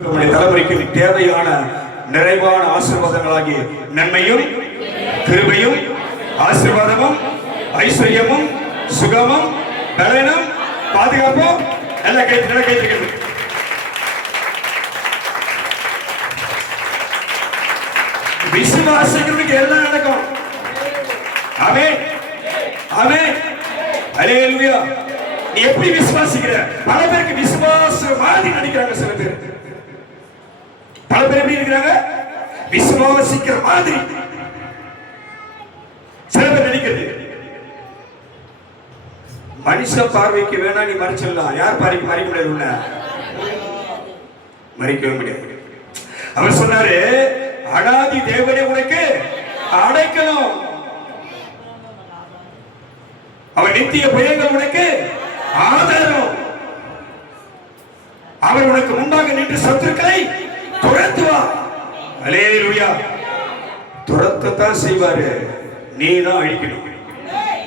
நம்முடைய தலைமுறைக்கு தேவையான நிறைவான ஆசீர்வாதங்களாகிய நன்மையும் கிருபையும் ஆசீர்வாதமும் ஐஸ்வர்யமும் சுகமும் பலனும் பாதுகாப்பும் எல்லாம் கைத்திருக்கிறது. விசுவாசிக்கிறதுக்கு எல்லாம் நடக்கும். ஆமென் ஆமென் அல்லேலூயா. நீ எப்படி விசுவாசிக்கிற? பல பேருக்கு விசுவாச மாதிரி நடிக்கிறாங்க. சில பேர் பல பேர் எப்படி இருக்கிறாங்க? விசுவாசிக்கிற மாதிரி சில பேர் நடிக்கிறது. மனுஷ பார்வைக்கு வேணா நீ மறைச்சிடலாம். யார் பார்வைக்கு மறைக்க முடியாது? மறைக்கவே முடியாது. அவர் சொன்னாரு, அனாதி தேவனே உனக்கு அடைக்கலம், அவர் நித்திய பயங்கள் உனக்கு ஆதாரம், அவர் உனக்கு முன்பாக நின்று சத்துருக்களை துரத்துவார். அல்லேலூயா. துரத்தத்தான் செய்வாரு, நீ தான் அழிக்கணும்.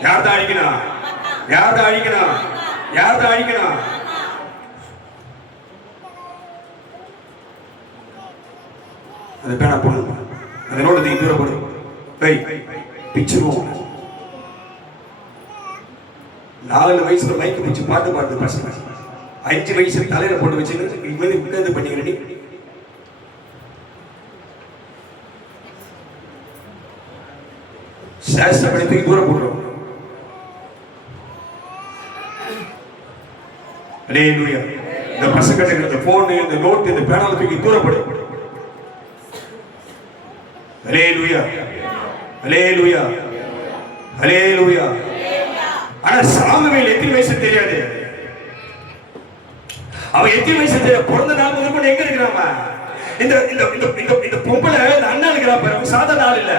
யார் தான் அழிக்கணும்? யார் தான் அழிக்கணும்? யார் தான் அழிக்கணும்? அது பேனா போடணும். அதனோட நீ தூரம் போடு. பிச்சுருவோம். 4 வயசுல மைக்கு பிச்சு பாட்டு பாடுது பசங்க. 5 வயசுல தலையில போட்டு வச்சுன்னு உட்கார்ந்து பண்ணிக்கிறேன். நீ சாஸ்திரத்துக்கு தூரம் போடுறோம். அல்லேலூயா. இந்த பசங்க இந்த போன், இந்த நோட், இந்த பேனால தூக்கி தூரப்படு. அல்லேலூயா அல்லேலூயா அல்லேலூயா. ஆனா சாமுவேல் எத்தனை வயசு தெரியாது. அவன் எத்தனை வயசு தெரியாது. பிறந்த நாள் முதல் கொண்டு எங்க இருக்கிறாமா? இந்த இந்த இந்த இந்த பொம்பளை அண்ணா இருக்கிறா பாரு. சாதாரண ஆள் இல்ல.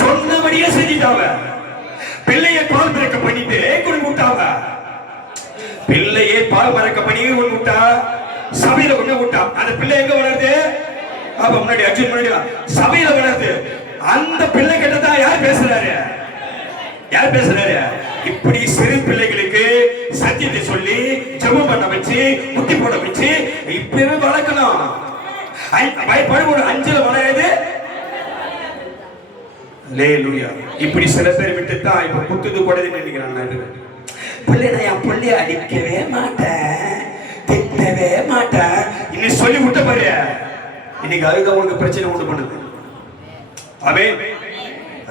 சொன்னபடியே செஞ்சிட்டாவ. பிள்ளையை பால் மறக்க பண்ணிட்டு கொண்டு விட்டாவ. பிள்ளையை பால் மறக்க பண்ணி கொண்டு விட்டா, சபையில கொண்டு விட்டா. அந்த பிள்ளை எங்க வளருது? அப்ப முன்னாடி அர்ஜுன் முன்னாடி சபையில வளருது. அந்த பிள்ளை கிட்டதான் யார் பேசுறாரு? யார் பேசுறாரு? இப்படி சிறு பிள்ளைகளுக்கு சத்தியத்தை சொல்லி ஜெபம் பண்ண வச்சு முட்டி போட வச்சு இப்பவே வளர்க்கணும். பயப்படும் 5ல வளையாது. அல்லேலூயா. இப்படி சில பேர் விட்டுதான் இப்ப குத்துது கொடது நினைக்கிறாங்க. பிள்ளை நான் என் பிள்ளைய அடிக்கவே மாட்டேன், திட்டவே மாட்டேன் இன்னும் சொல்லி விட்ட பாரு. இன்னைக்கு அதுதான் உங்களுக்கு பிரச்சனை உண்டு பண்ணுது. ஆமென்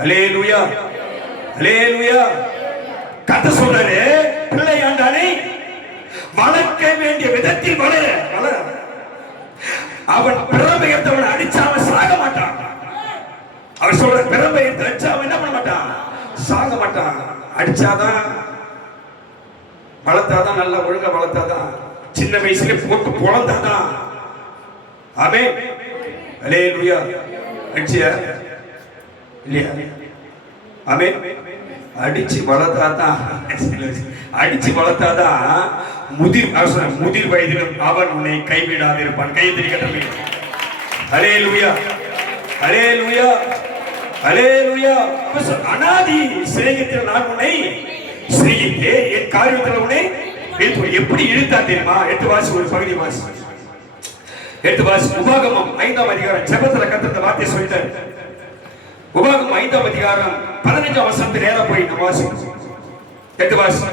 அல்லேலூயா அல்லேலூயா. கதை சொல்றாரு, பிள்ளை ஆண்டானை வளர்க்க வேண்டிய விதத்தில் வளர வளர. அவன் பிறமையத்தவன் அடிச்சா அவன் சாக மாட்டான். அவர் சொல்ற பிறமையத்தை அடிச்சா அவன் என்ன பண்ண மாட்டான்? சாக மாட்டான். அடிச்சாதான் வளர்த்தாதான், நல்லா ஒழுங்கா வளர்த்தாதான், சின்ன வயசுல போட்டு பொழந்தாதான். ஆமென் அல்லேலூயா. அடிச்சியா இல்லையா? ஆமென். அடிச்சு வளர்த்தாதான், அடிச்சு வளர்த்தாதான் முதிர் வயதிலும் அவன் உன்னை கைவிடாது இருப்பான். கையை கட்டளை. அல்லேலூயா அல்லேலூயா அல்லேலூயா. அனாதி சிநேகித்தில் நான் உன்னை சிநேகித்தே, என் காரியத்தில் உன்னை எப்படி இழுத்தான் தெரியுமா? 8 வாசி ஒரு பகுதி வாசி. 8 வாசி. உபாகமம் 5ஆம் அதிகாரம். ஜெபத்துல கர்த்தர் வார்த்தையை சொல்லிட்டாரு. உபாகமம் 5ஆம் அதிகாரம் 15ஆம் வசனத்துல நேரா போய் நம்ம வாசிப்போம். 8 வாசி.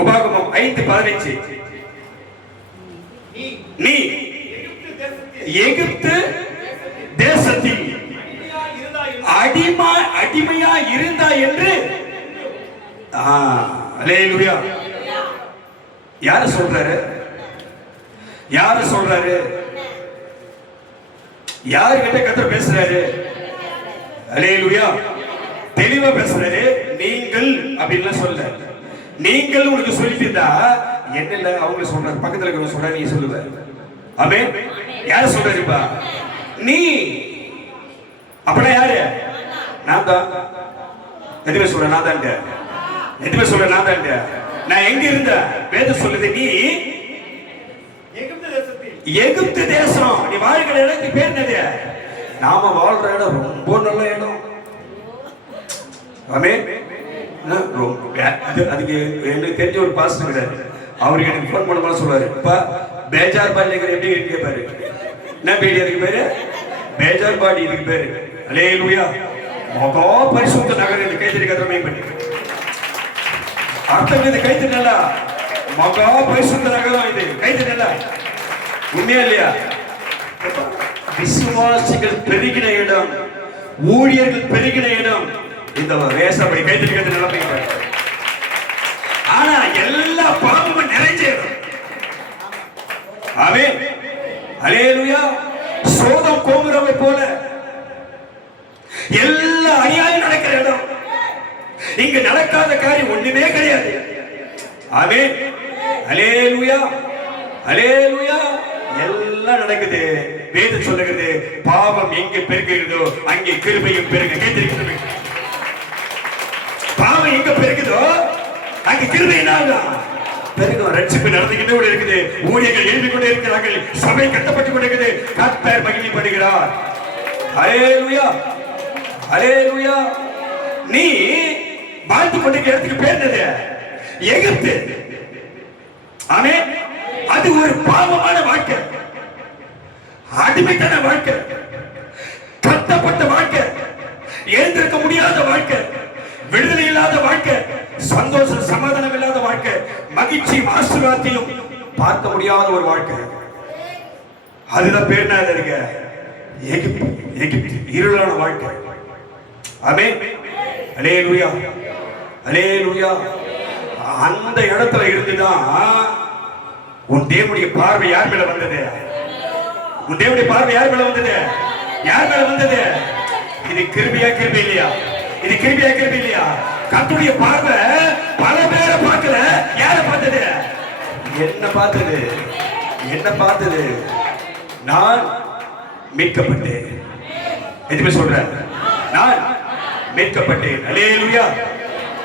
உபாகமம் 5:15. நீ எகிப்து தேசத்தில் அடிமையா இருந்தாய் என்று. அல்லேலூயா. யார சொல்றாரு? யார சொல்றாரு? யாரு கிட்ட கர்த்தர் பேசுறாரு? அல்லேலூயா. தெளிவா பேசுறாரு. நீங்கள் அப்படின்னா சொல்ல, நீங்கள் உனக்கு சொல்லிட்டா என்ன இல்ல அவங்க சொல்றாரு. பக்கத்துல இருக்க சொல்ற நீ சொல்லுவ. ஆமென். யார சொல்றாருப்பா? நீ. அப்பனா யாரு? நான் தான். எதுவே சொல்ற நான் தான். எதுவே சொல்ற நான் தான். நான் எங்க இருந்த? வேதம் சொல்லுது நீ எகிப்து தேசம். நீ வாழ்கிற இடத்துக்கு பேர் என்னது? நாம வாழ்ற இடம் ரொம்ப நல்ல இடம். ஆமென். அதுக்கு எனக்கு தெரிஞ்ச ஒரு பாஸ்டர் கிடையாது. அவருக்கு எனக்கு ஃபோன் பண்ணும்போது சொல்லுவாரு, இப்ப பேஜார் பாலிகர் எப்படி இருக்கு பாரு. என்ன பேடி அதுக்கு பேரு? மேஜர் பாடி இதுக்கு பேரு. அல்லேலூயா. மகா பரிசுத்த நகரம். இந்த கைத்தறி கத்திரமே பண்ணி அர்த்தம் இது. கைத்தறி நல்லா மகா பரிசுத்த நகரம் இது. கைத்தறி நல்லா உண்மையா இல்லையா? விசுவாசிகள் பெருகின இடம், ஊழியர்கள் பெருகின இடம் இந்த வேசப்படி. கைத்தறி கத்திர நல்லா. ஆனா எல்லா பாவமும் நிறைஞ்ச இடம். ஆமென். அல்லேலூயா. சோதம் கோமுரவை போல எல்லா அநியாயம் நடக்கிற இடம். இங்க நடக்காத காரியம் ஒண்ணுமே கிடையாது. ஆமென். அல்லேலூயா. அல்லேலூயா. எல்லாம் நடக்குது. வேதம் சொல்லுகிறது, பாவம் எங்கே பெருகுகிறதோ அங்கே கிருபையும் பெருக. கேட்டிருக்கிறது, பாவம் எங்க பெருகுதோ அங்கே கிருபை என்னாகும்? பெருகும். ரட்சிப்பு நடந்துகிட்டே கூட இருக்குது. ஊழியர்கள் எழுதி கொண்டே இருக்கிறார்கள். சபை கட்டப்பட்டு கொண்டிருக்கிறது. கர்த்தர் மகிமைப்படுகிறார். அல்லேலூயா. அல்லேலூயா. நீ வாழ்ந்து கொண்டிருக்கிற இடத்துக்கு பேர் என்னது? எகிப்து. ஆமென். அது ஒரு பாவமான வாழ்க்கை, அடிமைத்தன வாழ்க்கை, கட்டப்பட்ட வாழ்க்கை, எழுந்திருக்க முடியாத வாழ்க்கை, விடுதலை இல்லாத வாழ்க்கை, சந்தோஷம் சமாதானம் இல்லாத வாழ்க்கை, மகிழ்ச்சி ஆசீர்வாதத்தையும் பார்க்க முடியாத ஒரு வாழ்க்கை. அதுதான் பேர் என்ன இருக்கு? எகிப்து. எகிப்து இருளான வாழ்க்கை. ஆமென். அல்லேலூயா. அல்லேலூயா. அந்த இடத்துல இருந்துதான் உன் தேவனுடைய பார்வை யார் மேல வந்தது? உன் தேவனுடைய பார்வை யார் மேல வந்தது? யார் மேல வந்தது? இது கிருபையா கிருபை இல்லையா? இது கிருபையா கிருபை இல்லையா? கர்த்தருடைய பார்வை பல பேரை பார்க்கல. யாரை பார்த்தது? என்ன பார்த்தது? என்ன பார்த்தது? நான் மீட்கப்பட்டேன். எதுவுமே சொல்றேன், நான் மீட்கப்பட்டேன். அல்லேலூயா.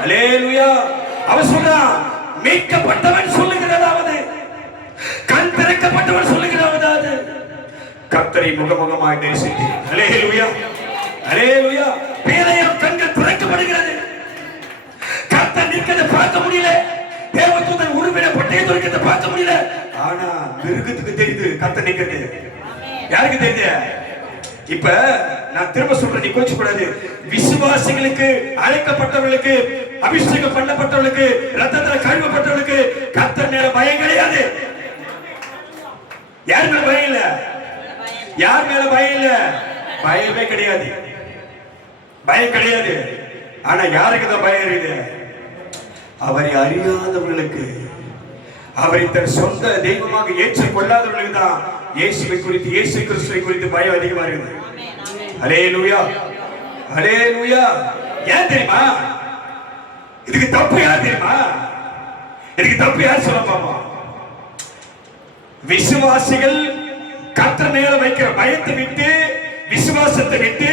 அல்லேலூயா. அவன் சொல்றான், மீட்கப்பட்டவன் சொல்லுகிறதாவது, கண் திறக்கப்பட்டவன் சொல்லுகிறதாவது, கர்த்தரை முகமுகமாய் நேசித்தேன். அல்லேலூயா. அல்லேலூயா. பேதையின் கண்கள் திறக்கப்படுகிறது. கர்த்தர் நிற்கிறதை பார்க்க முடியல. தேவதூதன் உருவின பட்டையை துறக்கிறதை பார்க்க முடியல. ஆனா மிருகத்துக்கு தெரியுது கர்த்தர் நிற்கிறது. யாருக்கு தெரியுது? இப்ப நான் திரும்ப சொல்றேன், நீ கோச்சு கூடாது. விசுவாசிகளுக்கு, அழைக்கப்பட்டவர்களுக்கு, அபிஷேகம் பண்ணப்பட்டவர்களுக்கு, ரத்தத்துல கழுவப்பட்டவர்களுக்கு கர்த்தர் மேல பயம் கிடையாது. யார் மேல பயம் இல்ல? யார் மேல பயம் இல்ல? பயமே கிடையாது. பயம் கிடையாது. ஆனா யாருக்கு தான் பயம் இருக்குது? அவரை அறியாதவர்களுக்கு, அவரை தன் சொந்த தெய்வமாக ஏற்றுக் கொள்ளாதவர்களுக்கு தான் இயேசுவை குறித்து, இயேசு கிறிஸ்துவை குறித்து பயம் அதிகமா இருக்குது. அல்லேலூயா. அல்லேலூயா. ஏன் தெரியுமா? இதுக்கு தப்பு யார் தெரியுமா? இதுக்கு தப்பு யார் சொல்ல பாப்பா? விசுவாசிகள் கர்த்தர் மேல வைக்கிற பயத்தை விட்டு, விசுவாசத்தை விட்டு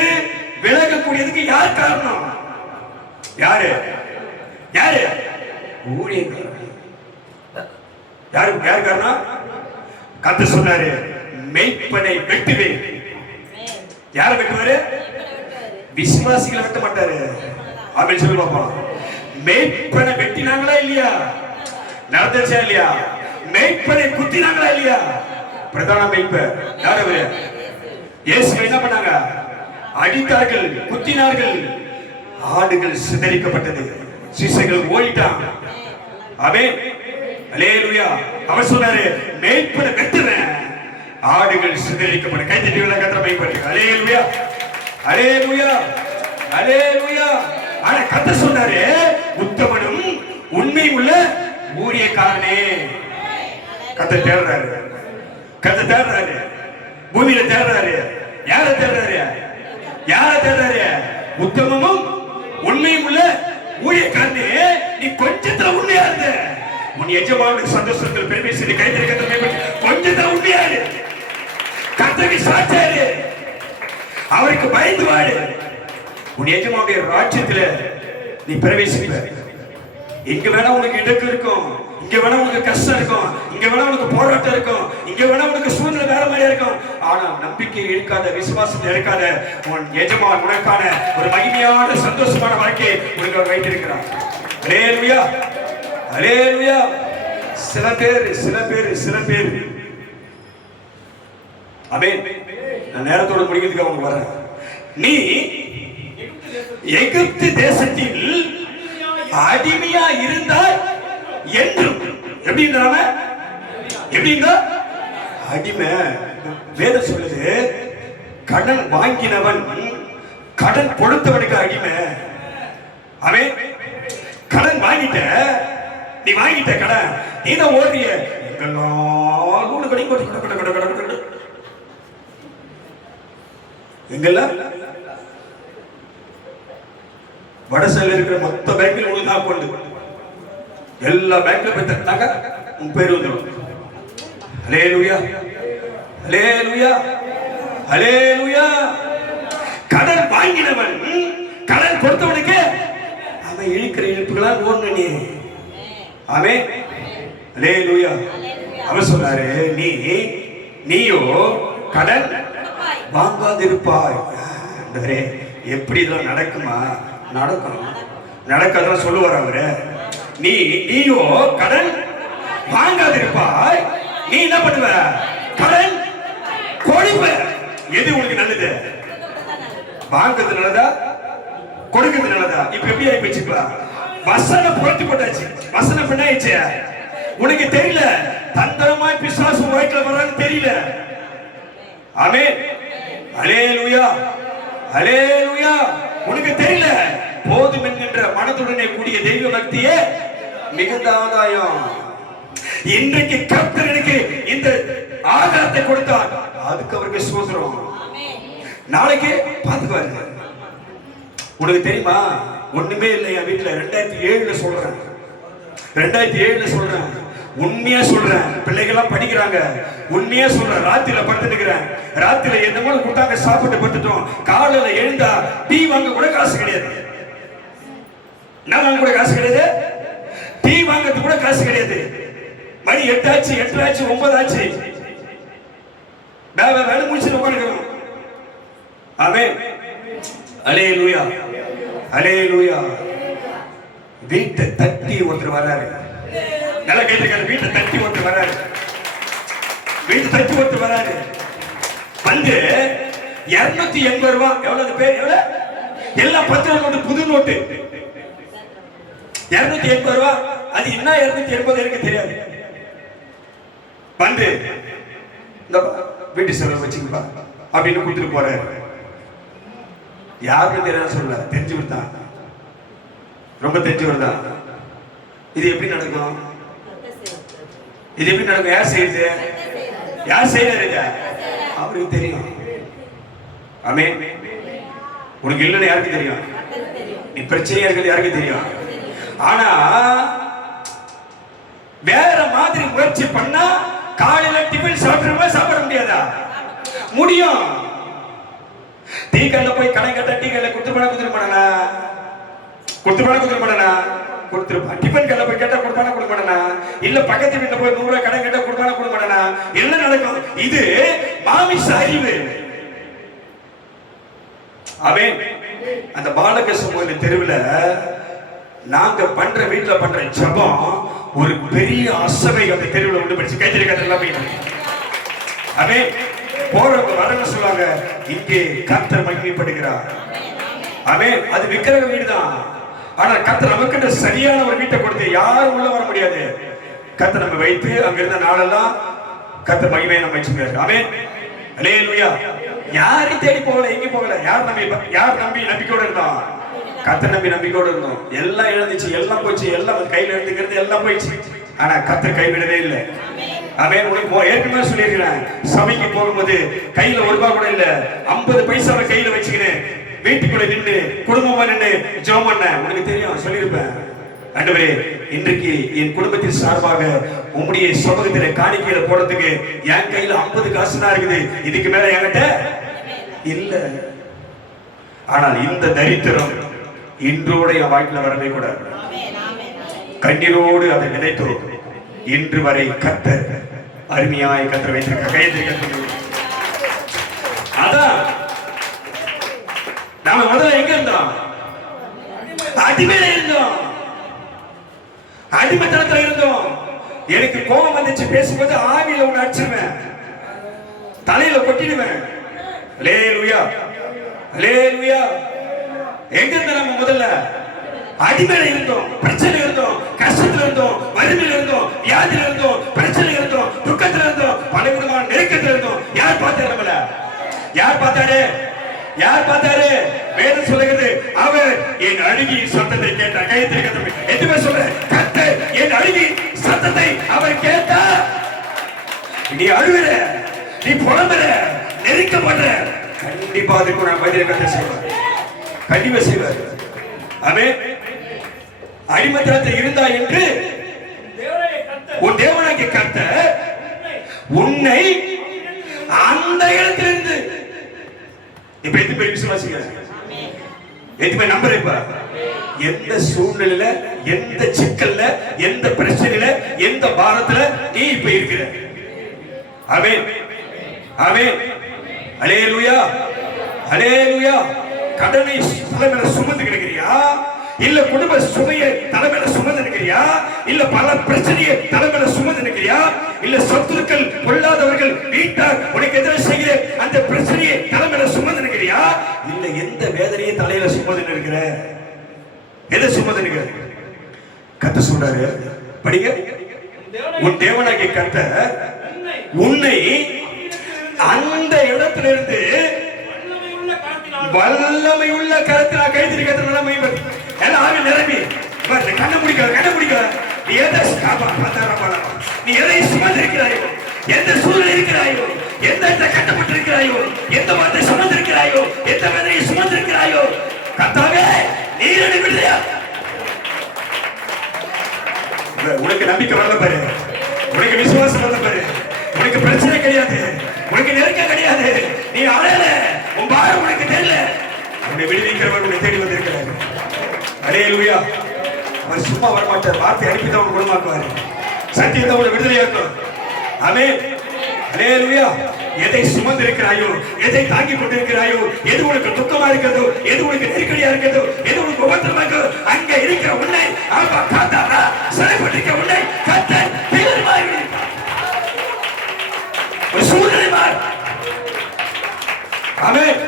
விலகக்கூடியதுக்கு யார் காரணம்? யாரு? யாரு? ஊழியக்காரர். யாரு? யார் காரணம்? கர்த்தர் சொன்னாரு, மெய்ப்பனை வெட்டுவேன். யாரை வெட்டுவாரு? விசுவாசிகளை வெட்ட மாட்டாரு. அப்படின்னு சொல்லி பார்ப்போம். மெய்ப்பனை வெட்டினாங்களா இல்லையா? நடந்துச்சா இல்லையா? மெய்ப்பனை குத்தினாங்களா இல்லையா? பிரதான மெய்ப்பர் யார்? அவரு இயேசுவை என்ன பண்ணாங்க? அடித்தார்கள், குத்தினார்கள். ஆடுகள் சிதறிக்கப்பட்டது. சீசைகள் ஓடிட்டாங்க. ஆமென். அல்லேலூயா. அவர் சொன்னாரு, மெய்ப்பனை வெட்டுறேன், ஆடுகள் சிதறிக்கப்பட. கைத்தட்டிகள கர்த்தரை மெய்ப்பர். அல்லேலூயா. அல்லேலூயா. அல்லேலூயா. ஆனா கர்த்தர் சொன்னாரு, உத்தமனும் உண்மை உள்ள ஊழியக்காரனே. கர்த்தர் தேடுறாரு. கர்த்தர் தேடுறாரு. பூமியில தேடுறாரு. யாரை தேடுறாரு? யாரை தேடுறாரு? உத்தமமும் உண்மையும் உள்ள ஊழியக்காரனே. நீ கொஞ்சத்துல உண்மையா இருந்த, உன் எஜமானுக்கு சந்தோஷத்தில் பெருமை செய்து கைத்தறி கொஞ்சத்துல உண்மையா இரு. கர்த்தரை சாட்சியாரு. அவருக்கு பயந்து வாடு. உன் எஜமானுடைய ராஜ்யத்துல நீ பிரவேசிப்ப. எங்க வேணா உனக்கு இடுக்கு இருக்கும், இங்க வேணா உனக்கு கஷ்டம் இருக்கும், இங்க வேணா உனக்கு போராட்டம் இருக்கும், இங்க வேணா உனக்கு சூழ்நிலை வேற மாதிரியா இருக்கும். ஆனா நம்பிக்கை இருக்காத, விசுவாசத்தை இருக்காத உன் எஜமான் உனக்கான ஒரு மகிமையான சந்தோஷமான வாழ்க்கையை உனக்கு அவர் வைத்திருக்கிறார். அல்லேலூயா. அல்லேலூயா. சில பேர் ஆமென். நான் நேரத்தோட முடிக்கிறதுக்கு அவங்க வரேன். நீ எகிப்து தேசத்தில் அடிமையா இருந்தால் என்றும் எப்படி இருந்தாம எப்படி இருந்தா அடிமை. வேதம் சொல்லுது கடன் வாங்கினவன் கடன் கொடுத்தவனுக்கு அடிமை. அவன் கடன் வாங்கிட்ட, நீ வாங்கிட்ட கடன், நீ தான் ஓடுறிய எங்கெல்லாம் வடசையில் இருக்கிற மொத்த பேங்க்ல ஒண்ணு தான் கொண்டு எல்லா பேங்க்ல போய் தட்டாங்க உன் பேர் வந்துடும். ஹல்லேலூயா ஹல்லேலூயா ஹல்லேலூயா. கடன் வாங்கினவன் கடன் கொடுத்தவனுக்கு அவன் இழுக்கிற இழுப்புகளால் ஓடணும் நீ. ஆமென். ஹல்லேலூயா. அவர் சொன்னாரு நீயோ கடன் வாங்காதிருப்பாய். எப்படி இதெல்லாம் நடக்குமா? நடக்கும். நடக்காதான் சொல்லுவார் அவரு. நீயோ கடன் வாங்காதிருப்பாய். நீ என்ன பண்ணுவ? கடன் கொடுப்ப. எது உனக்கு நல்லது? வாங்கிறது நல்லதா கொடுக்கிறது நல்லதா? இப்ப எப்படி ஆகி வச்சுப்பா? வசனம் புரட்டி போட்டாச்சு. வசனம் என்ன ஆயிடுச்சு? உனக்கு தெரியல. தந்திரமாய் பிசாசு வயிற்றுல வர்றான்னு தெரியல. ஆமென். ஹல்லேலூயா ஹல்லேலூயா. உனக்கு தெரியல. போதும் என்கின்ற மனதுடனே கூடிய தெய்வ பக்தியே மிகுந்த ஆதாயம். இன்றைக்கு கர்த்தர் எனக்கு இந்த ஆதாரத்தை கொடுத்தார், அதுக்கு அவருக்கு ஸ்தோத்திரம். நாளைக்கு பாத்துக்குவாரு. உனக்கு தெரியுமா? ஒண்ணுமே இல்லை என் வீட்டுல. 2007 சொல்றேன், 2007 சொல்றேன், உண்மையா சொல்றேன். பிள்ளைகள்லாம் படிக்கிறாங்க. உண்மையா சொல்றேன். ராத்திரில படுத்துக்கிறேன். ராத்திரில என்னமோ கொடுத்தாங்க, சாப்பிட்டு படுத்துட்டோம். காலையில எழுந்தா டீ வாங்க கூட காசு கிடையாது. என்ன வாங்க கூட காசு கிடையாது. டீ வாங்கிறது கூட காசு கிடையாது. மணி 8 ஆச்சு, 8 ஆச்சு, 9 ஆச்சு. வேலை முடிச்சு உட்காந்துக்கிறோம். ஆமென். ஹல்லேலூயா ஹல்லேலூயா. வீட்டை தட்டி ஒருத்தர் வராரு. நல்லா கேட்டுக்காரு. வீட்டை தட்டி ஒருத்தர் வராரு. வீட்டை தட்டி ஒருத்தர் வராரு. வந்து 280 ரூபாய். எவ்வளவு பேர்? எவ்வளவு? எல்லாம் 10 நோட்டு, புது நோட்டு. 280 ரூபாய். அது என்ன 280 எனக்கு தெரியாது. வந்து இந்த வீட்டு செலவு வச்சுக்கப்பா அப்படின்னு கொடுத்துட்டு போறாரு. யாருன்னு தெரியாது சொல்ல, தெரிஞ்சு விடுதான், ரொம்ப தெரிஞ்சு விடுதான். இது எப்படி நடக்கும்? இது எப்படி நடக்கும்? யார் செய்யுது? யார் செய்யறது? அவருக்கு தெரியும். ஆமென். உனக்கு இல்லைன்னு யாருக்கு தெரியும்? நீ பிரச்சனையா இருக்கிறது யாருக்கு தெரியும்? ஆனா வேற மாதிரி முயற்சி பண்ணா காலையில டிஃபன் சாப்பிட முடியாதா? முடியும். டீ கல்ல போய் கடை கட்ட டீ கல்ல கொடுத்துருப்பானா கொடுத்துருப்பான். டிஃபன் கல்ல போய் கேட்டா கொடுப்பானா? இல்ல பக்கத்து வீட்டுல போய் 100 ரூபாய் கடை கேட்டா கொடுப்பானா? என்ன நடக்கும்? இது மாமிச அறிவு. ஆமென். அந்த பாலகிருஷ்ண தெருவுல நாங்க பண்ற வீட்டுல பண்ற ஜபம் ஒரு பெரிய அசபை அந்த தெருவுல உண்டு படிச்சு கைத்தறி கட்டலாம் போய். ஆமென். போறவங்க வரன்னு சொல்லுவாங்க, இங்கே கர்த்தர் மகிமைப்படுகிறார். ஆமென். அது விக்கிரக வீடுதான். ஆனா கர்த்தர் நமக்கு சரியான ஒரு வீட்டை கொடுத்து யாரும் உள்ள வர முடியாது. கர்த்தர் நம்ம வைத்து அங்க இருந்த நாளெல்லாம் கர்த்தர் மகிமையை நம்ம வச்சுக்கிறார். ஆமென். ஹல்லேலூயா. யாரையும் தேடி போகல, எங்க போகல. யார் நம்பி நம்பிக்கையோட இருந்தோம்? கர்த்தர் நம்பி நம்பிக்கையோட இருந்தோம். எல்லாம் இழந்துச்சு, எல்லாம் போச்சு, எல்லாம் கையில இருந்துக்கிறது எல்லாம் போயிடுச்சு. ஆனா கர்த்தர் கைவிடவே இல்லை. ஆமென். உனக்கு ஏற்கனவே சொல்லியிருக்கிறேன், சபைக்கு போகும்போது கையில 1 ரூபாய் கூட இல்ல, 50 பைசாவை கையில வச்சுக்கினேன் வீட்டுக்குள்ள நின்று குடும்பமா நின்று ஜெபம் பண்ண. உனக்கு தெரியும், சொல்லியிருப்பேன். ஆண்டவரே, இன்றைக்கு என் குடும்பத்தின் சார்பாக உம்முடைய சமூகத்திலே காணிக்கையில போறதுக்கு என் கையில 50 காசு தான் இருக்குது, இதுக்கு மேல என்கிட்ட இல்ல. ஆனால் இந்த தரித்திரம் இன்றோட என் வாழ்க்கையில வரவே கூடாது. கண்ணீரோடு அதை நினைத்தோம். இன்று வரை கர்த்தர் அருமையாய் கர்த்தர் வைத்திருக்க கையெழுத்து. அதான் நாம முதல்ல எங்க இருந்தோம்? அடிமையில இருந்தோம், அடிமைத்தனத்துல இருந்தோம். எனக்கு கோபம் வந்துச்சு, பேசும்போது ஆவியில ஒண்ணு அடிச்சிருவேன், தலையில ஆவியில கொட்டிடுவேன். அல்லேலூயா, அல்லேலூயா. எங்க இருந்த நம்ம முதல்ல அடிமையில இருந்தோம், பிரச்சனை இருந்தோம், கஷ்டத்துல இருந்தோம், வறுமையில இருந்தோம், வியாதியில இருந்தோம், பிரச்சனை இருந்தோம், துக்கத்துல இருந்தோம், பலவிதமான நெருக்கத்துல இருந்தோம். யார் பார்த்தாரு நம்மள? யார் பார்த்தாரு? யார் பார்த்தாரு? வேதம் சொல்லுகிறது, அவர் என் அழுகியின் சத்தத்தை கேட்டார். கையெழுத்து கத்தமை எதுவுமே சொல்ற கர்த்தர் என் அழுகியின் சத்தத்தை அவர் கேட்டார். நீ அழுகிற, நீ புலம்புற, நெருக்கப்படுற, கண்டிப்பா அதுக்கு நான் பதில கத்த செய்வார், கண்டிப்பா செய்வார். ஆமென். அடிமத்தனத்தில் இருந்தா என்று உன் தேவனாகிய கர்த்தர் உன்னை அந்த இடத்திலிருந்து இப்ப எது போய் விசுவாசிங்க, எது போய் நம்புற. இப்ப எந்த சூழ்நிலையில, எந்த சிக்கல்ல, எந்த பிரச்சனையில, எந்த பாரத்துல நீ இப்ப இருக்கிற? ஆமென், ஆமென், அல்லேலூயா, அல்லேலூயா. கடனை தலைமையில சுமந்து கிடக்கிறியா? இல்ல குடும்ப சுமையை தலைமையில சுமந்து நிற்கிறியா? இல்ல பல பிரச்சனையை தலைமையில சுமந்து நிற்கிறியா? இல்ல சத்துருக்கள் பொல்லாதவர்கள் வீட்டார் உனக்கு எதிராக செய்கிற அந்த பிரச்சனையை தலைமையில சுமந்து நிற்கிறியா? இல்ல எந்த வேதனையை தலையில சுமந்து நிற்கிற? எதை சுமந்து நிற்கிற? கர்த்தர் சொல்றாரு, படிங்க. உன் தேவனாகிய கர்த்தர் உன்னை அந்த இடத்திலிருந்து வல்லமை உள்ள கரத்தினால் கைதிருக்கிற நிலைமை எல்லாரும் நிரம்பி கண்ண முடிக்கல, கண்ண முடிக்கல. நீ எதை நீ எதை சுமந்திருக்கிறாயோ, எந்த சூழல் இருக்கிறாயோ, எந்த கட்டப்பட்டிருக்கிறாயோ, எந்த வார்த்தை சுமந்திருக்கிறாயோ, எந்த வேதனையை சுமந்திருக்கிறாயோ, கர்த்தாவே நீர் விடுதலையா? உனக்கு நம்பிக்கை வரல பாரு, உனக்கு விசுவாசம் வரல பாரு, உனக்கு பிரச்சனை கிடையாது, உனக்கு நெருக்கம் கிடையாது, நீ அழையல, உன் பாரம் உனக்கு தெரியல. உன்னை விடுவிக்கிறவர் உன்னை தேடி வந்திருக்கிறார். அல்லேலூயா. அவர் சும்மா வரமாட்டார், வார்த்தை அனுப்பிதான் உன்னை குணமாக்குவார், சத்தியத்தை உன்னை விடுதலையாக்கும். ஆமென், அல்லேலூயா. எதை சுமந்திருக்கிறாயோ, எதை தாங்கிக் கொண்டிருக்கிறாயோ, எது உனக்கு துக்கமா இருக்கிறதோ, எது உனக்கு நெருக்கடியா இருக்கிறதோ, எது உனக்கு உபத்திரமா இருக்கோ, அங்க இருக்கிற உன்னை ஆமா காத்தாரா சிறைப்பட்டிருக்க உன்னை கர்த்தர் தீர்மாய் விடுவிப்பார். ஒரு சூழ்நிலை மாறு. ஆமென்,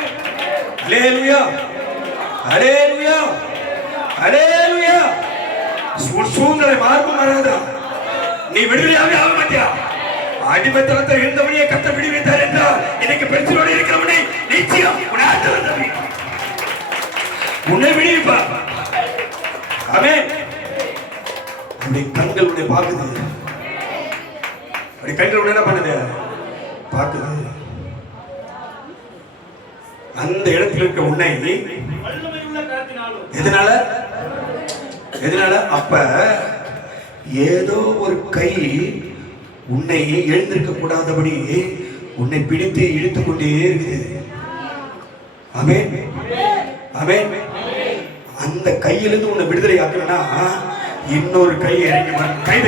அல்லேலூயா, அல்லேலூயா, அல்லேலூயா. சூழ்நிலை மாறும் மாறாதா? நீ விடுதலையாவே ஆக மாட்டியா? அடிமைத்தனத்தில் இருந்தவனையே கர்த்தர் விடுவித்தார் என்றால் இன்னைக்கு பிரச்சனையோடு இருக்கிறவனை நிச்சயம் உன்னை விடுவிப்பார். ஆமென். உன்னுடைய கண்கள் உன்னை பார்க்குது, உன்னுடைய கண்கள் உன்னை என்ன பண்ணுது? பார்க்குது. அந்த இடத்தில் இருக்க உன்னை எதனால? எதனால? அப்ப ஏதோ ஒரு கை உன்னை எழுந்திருக்க கூடாதபடி உன்னை பிடித்து இழுத்துக் கொண்டே இருக்குது. ஆமென், ஆமென். அந்த கையிலிருந்து உன்னை விடுதலை ஆக்கணும்னா இன்னொரு கை இறங்கி வரும். கை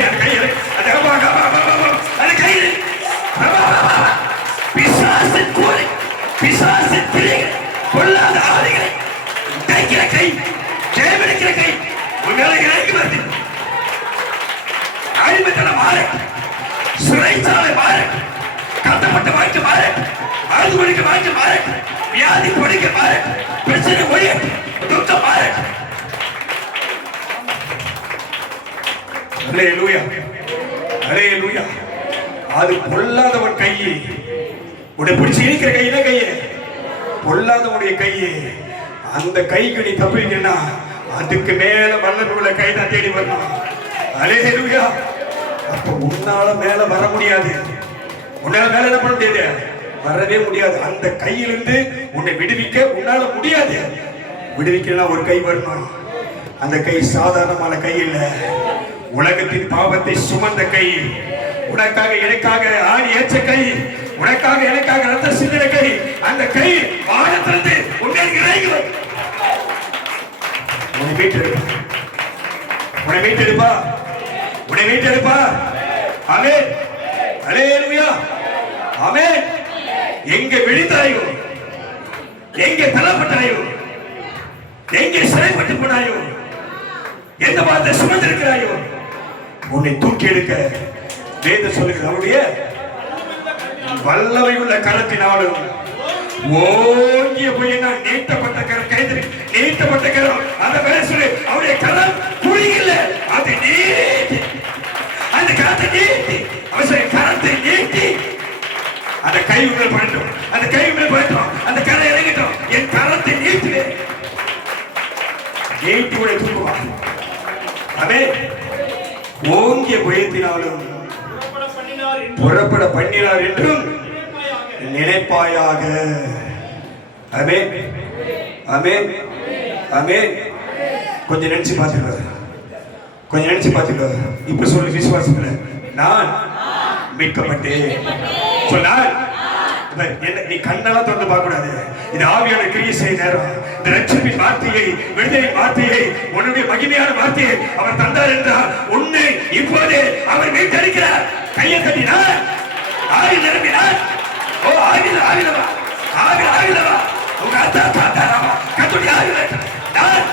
அந்த கை அந்த கை பிசாசின் கூரை, பிசாசின் பிள்ளைகள், பொல்லாத ஆதிகளை தைக்கிற கை, ஜெயமெடுக்கிற கை உங்களை இறங்கி வருது. அடிமைத்தனம் மாறு, சிறைச்சாலை மாறு, கட்டப்பட்ட வாழ்க்கை மாறு, அழுது ஒழிக்க வாழ்க்கை மாறு, வியாதி ஒழிக்க மாறு, பிரச்சனை ஒழிய துக்கம் மாறு. அல்லேலூயா, அல்லேலூயா. அது பொல்லாதவன் கையை உன்னை பிடிச்சி இருக்கிற கையில கையை பொல்லாதவனுடைய கையை, அந்த கைக்கு நீ தப்பிக்கணும்னா அதுக்கு மேல வல்லமையுள்ள கை தான் தேடி வரணும். அல்லேலூயா. அப்ப உன்னால மேல வர முடியாது, உன்னால மேல என்ன பண்ண முடியாது? வரவே முடியாது. அந்த கையிலிருந்து உன்னை விடுவிக்க உன்னால முடியாது. விடுவிக்கணும்னா ஒரு கை வரணும். அந்த கை சாதாரணமான கை இல்ல, உலகத்தின் பாவத்தை சுமந்த கை, உனக்காக எனக்காக ஆடி ஏற்ற கை, உனக்காக எனக்காக ரத்த சிந்தின கை. அந்த கை வானத்திலிருந்து உன்னை இறங்கி வரும். உன்னை மீட்டெடுப்பா, உன்னை மீட்டெடுப்பா, உன்னை மீட்டெடுப்பா. ஆமென், அல்லேலூயா, ஆமென். எங்கே விழித்தாயோ, எங்கே தள்ளப்பட்டாயோ, எங்கே சிறைப்பட்டு போனாயோ, எந்த வார்த்தை சுமந்திருக்கிறாயோ, உன்னை தூக்கி எடுக்க வேத சொல்லுகிறது அவருடைய வல்லமை உள்ள கரத்தினாலும் ஓங்கிய புயனா நீட்டப்பட்ட கரம் கைது நீட்டப்பட்ட கரம் அந்த வேலை சொல்லி அவருடைய கரம் குழியில் அது நீட்டி அந்த கரத்தை நீட்டி அவசர கரத்தை நீட்டி அந்த கை உள்ள பண்ணட்டும் அந்த கை உள்ள பண்ணட்டும் அந்த கரை இறங்கிட்டோம் என் கரத்தை நீட்டுவே நீட்டி உடைய தூக்குவா அவே ஓங்கிய புயத்தினாலும் புறப்பட பண்ணினார் என்றும் நினைப்பாயாக. ஆமென் ஆமென் ஆமென். கொஞ்சம் நினைச்சு பார்த்துக்கோ, கொஞ்சம் நினைச்சு பார்த்துக்கோ. இப்ப சொல்லு விசுவாசத்துல நான் மீட்கப்பட்டேன் சொன்னார். நீ கண்ணெல்லாம் திறந்து பார்க்க கூடாது. இது ஆவியான கிரியை செய்ய நேரம். இந்த ரட்சிப்பின் வார்த்தையை விடுதலை வார்த்தையை உன்னுடைய மகிமையான வார்த்தையை அவர் தந்தார் என்றால் உன்னை இப்போது அவர் மீட்டெடுக்கிறார். கையை தட்டினார், ஆவி நிரம்பினார். ஓ ஆவில ஆவிலவா ஆவில ஆவிலவா உங்க அத்தா தாத்தாராவா கத்துடி ஆவில நான்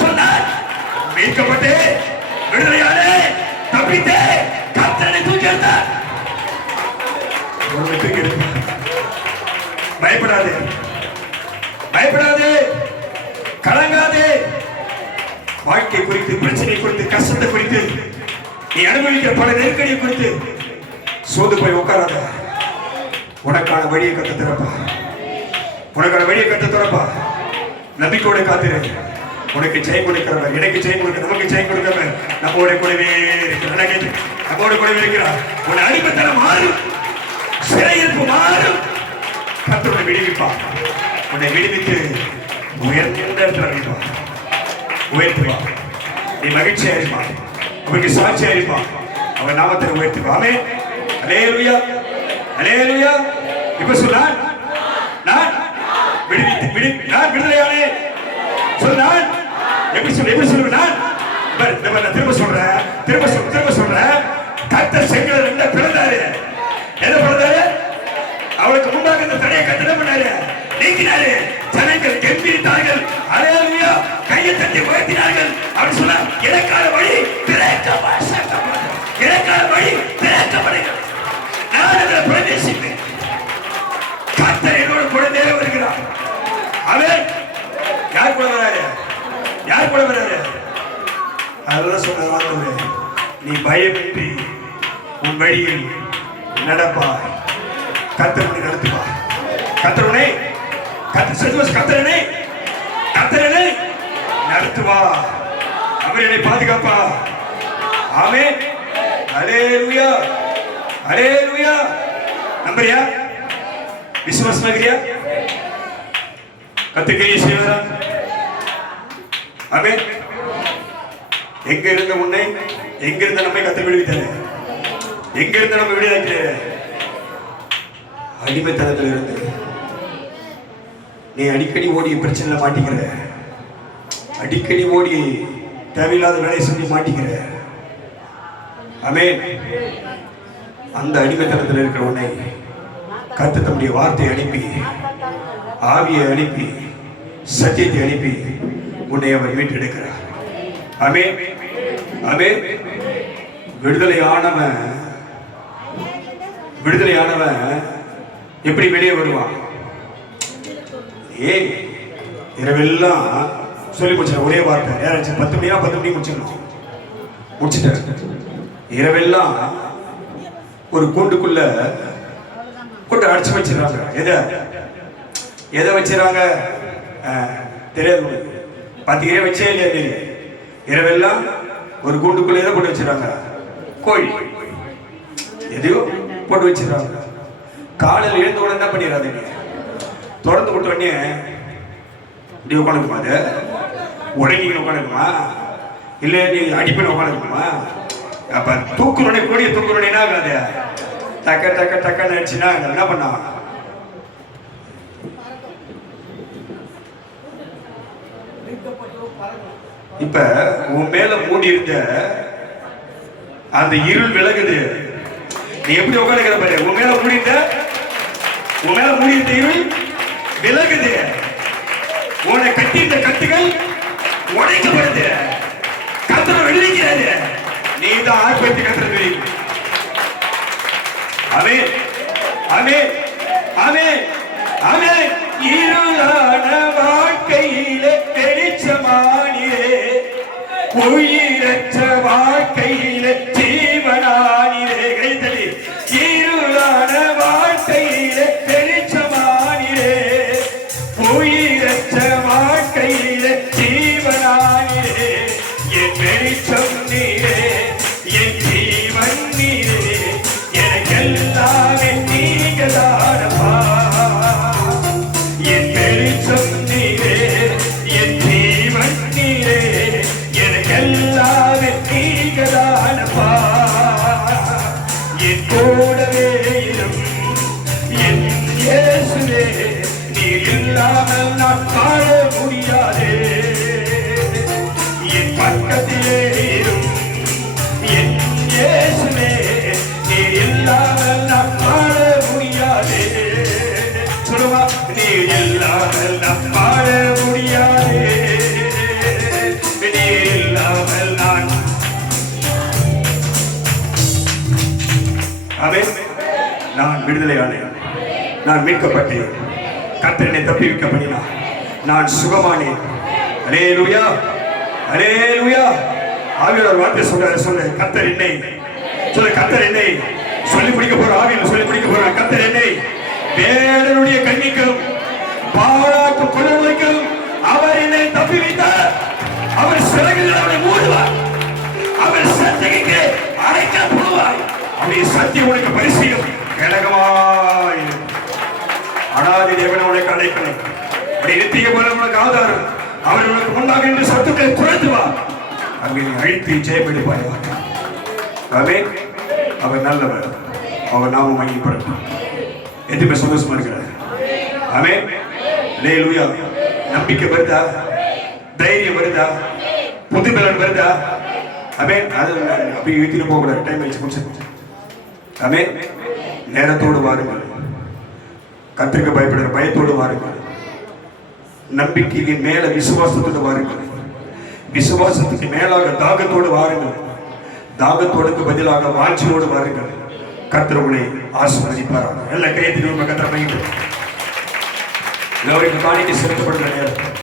சொன்னார். மீட்கப்பட்டு விடுதலையாலே தப்பித்தே கர்த்தனை தூக்கி எடுத்தார். தூக்கி எடுத்தார். பயப்படாதே, பயப்படாதே, கலங்காதே. வாழ்க்கை குறித்து, பிரச்சனை குறித்து, கஷ்டத்தை குறித்து, நீ அனுபவிக்கிற பல நெருக்கடியை குறித்து சோது போய் உட்காராத. உனக்கான வழியை கத்து திறப்பா, உனக்கான வழியை கத்து திறப்பா. நம்பிக்கையோட காத்திரு. உனக்கு ஜெயம் கொடுக்கிறவர், எனக்கு ஜெயம் கொடுக்க, நமக்கு ஜெயம் கொடுக்கிறவர் நம்மோட கூடவே இருக்கிறார். நம்மோட கூடவே இருக்கிறார். உன் அடிமைத்தனம் மாறும், சிறையிருப்பு மாறும். கர்த்தரை விடுவிப்பா. உன்னை விடுவித்து உயர்ந்த இடத்துல வைப்பா, உயர்த்துவா. நீ மகிழ்ச்சியா இருப்பா, அவருக்கு சாட்சியா இருப்பா, அவன் நாமத்தை உயர்த்துவா. ஆமென் அல்லேலூயா அல்லேலூயா. இப்ப சொன்னான் நான் விடுவித்து நான் விடுதலையானே சொன்னான். எப்படி சொல்லுவேன் நான் திரும்ப சொல்றேன், திரும்ப சொல்றேன். கர்த்தர் செங்கல் ரெண்ட பிறந்தாரு. என்ன பிறந்தாரு? அவளுக்கு முன்பாக இந்த தடையை கட்டணம் பண்ணாரு, நீக்கினாரு. ஜனங்கள் கெம்பிரித்தார்கள், அல்லேலூயா, கையை தட்டி உயர்த்தினார்கள். அவர் சொன்னார், எனக்கான வழி திறக்கப்படுகிறது, எனக்கான வழி திறக்கப்படுகிறது. நான் அதில் பிரவேசிப்பேன். கர்த்தர் என்னோட கூட நேர வருகிறார். அவர் யார் கூட வராரு? யார் கூட வராரு? அதெல்லாம் சொன்ன நீ பயமின்றி உன் வழியில் நடப்பா. கர்த்தரை நடத்துவா. கர்த்தரனை நடத்துவா. அவர் என்னை பாதுகாப்பா. ஆமென் அல்லேலூயா அல்லேலூயா. நம்புறியா? விசுவாசமாகறியா? கர்த்தர் செய்வாரா? ஆமென். எங்க இருந்த உன்னை, எங்க இருந்த நம்மை கர்த்தர் விடுவித்தார். எங்க இருந்த நம்ம விடுதலைக்கிறார்? அடிமைத்தனத்தில் இருந்து நீ அடிக்கடி ஓடி பிரச்சனையில மாட்டிக்கிற, அடிக்கடி ஓடி தேவையில்லாத வேலையை செஞ்சு மாட்டிக்கிற. ஆமென். அந்த அடிமைத்தனத்தில் இருக்கிற உன்னை கர்த்தர் தம்முடைய வார்த்தையை அனுப்பி, ஆவியை அனுப்பி, சத்தியத்தை அனுப்பி உன்னை அவர் மீட்டெடுக்கிறார். ஆமென் ஆமென். விடுதலையானவன் எப்படி வெளியே வருவான்? இரவெல்லாம் சொல்லி முடிச்ச ஒரே வார்த்தை. 10 மணியா 10 மணி முடிச்சிடணும். முடிச்சுட்டேன். இரவெல்லாம் ஒரு கூண்டுக்குள்ள கூட்டை அடிச்சு வச்சிடறாங்க. எதை வச்சிடறாங்க தெரியாது. 10 இரை வச்சே இல்லையா தெரியும். இரவெல்லாம் ஒரு கூண்டுக்குள்ள எதை போட்டு வச்சிடறாங்க? கோழி. எதையோ போட்டு வச்சிடறாங்க. காலையில் எழுந்த உடனே என்ன பண்ணிடாதீங்க, திறந்து விட்ட உடனே இப்படி உட்காந்துக்குமா? அது உடனே உட்காந்துக்குமா? இல்லை நீ அடிப்படை உட்காந்துக்குமா? அப்ப தூக்குறோடனே கோடியை தூக்குறோடனே என்ன ஆகாது? டக்க டக்க டக்குன்னு ஆயிடுச்சுன்னா என்ன பண்ணா? இப்ப உன் மேல மூடி இருந்த அந்த இருள் விலகுது. நீ எப்படி உட்காந்துக்கிற பாரு. உன் மேல மூடி இருந்த இருள் விலகுது. உன்னை கட்டி இந்த கட்டுகள் உடைக்கப்படுது. கர்த்தர் விடுவிக்கிறது. நீ தான் ஆர்ப்பரித்து கர்த்தரை ஆமென் ஆமென் ஆமென் ஆமென். இருளான வாழ்க்கையிலே வெளிச்சமானிரே, உயிரற்ற வாழ்க்கையிலே ஜீவனானிரே. கைத்தடி. இருளான வாழ்க்கையிலே வெளிச்சமானிரே, உயிரற்ற வாழ்க்கையிலே ஜீவனானிரே. என் வெளிச்சம் நீரே, என் ஜீவன் நீரே, எனக்கெல்லாமே நீங்க தானப்பா. என் வெளிச்சம் நீரே, என் ஜீவன் நீரே, எனக்கெல்லாமே நீங்க தானப்பா. என் கூடவே இரும் என் இயேசுவே, நீர் இல்லாமல் நான் வாழ முடியாதே. என் பக்கத்திலே இரும் என் இயேசுவே, நீர் இல்லாமல் நான் வாழ முடியாதே. சொல்லுவா. நீர் இல்லாமல் நான் வாழ முடியாதே, நீர் இல்லாமல் நான். ஆமென். நான் விடுதலையானேன், நான் மீட்கப்பட்டேன், கர்த்தர் என்னை தப்பிவிக்க பண்ணினார், நான் சுகமானேன். அல்லேலூயா அல்லேலூயா. ஆவியானவர் வார்த்தை சொல்றாரு. சொல்லு, கர்த்தர் என்னை. சொல்லு, கர்த்தர் என்னை. சொல்லி முடிக்க போற ஆவியில் சொல்லி முடிக்க போற. கர்த்தர் என்னை வேடனுடைய கண்ணிக்கும் பாழாக்கு கொள்ளைக்கும் அவர் என்னை தப்பி வைத்தார். அவர் சிறகுகள் அவனை மூடுவார், அவர் சத்தியಕ್ಕೆ அடைக்கப்படுவாய். அவருடைய சத்தியம் உனக்கு பரிசீலம் கடகமாய். அனாதி தேவன் உனக்கு அடைக்கணும், அப்படி நித்திய போல உனக்கு ஆதாரம். அவர் உனக்கு முன்னாக இருந்து சத்துக்களை துரத்துவார், அங்கே அழித்து ஜெயமெடுப்பாய். ஆமென். அவர் நல்லவர், அவர் நாமம் மகிமைப்படட்டும். எதுவுமே சந்தோஷமா இருக்கிறார். ஆமென். அல்லேலூயா. நம்பிக்கை வருதா, தைரியம் வருதா, புதுபலன் வருதா? ஆமென். அது அப்படி வீட்டில் போகக்கூடாது, டைம் ஆயிடுச்சு முடிச்சு. ஆமென். நேரத்தோடு வாருங்கள், கர்த்தருக்கு பயப்படுகிற பயத்தோடு வாருங்கள், நம்பிக்கைக்கு மேல விசுவாசத்தோடு வாருங்கள், விசுவாசத்துக்கு மேலாக தாகத்தோடு வாருங்கள், தாகத்தோடுக்கு பதிலாக வாஞ்சியோடு வாருங்கள். கர்த்தர் உங்களை ஆசீர்வதிப்பார். எல்லா கையத்திலும் கர்த்தரை மகிமைப்படுத்துங்கள். காணிக்கை செலுத்தப்படுகிற நேரம்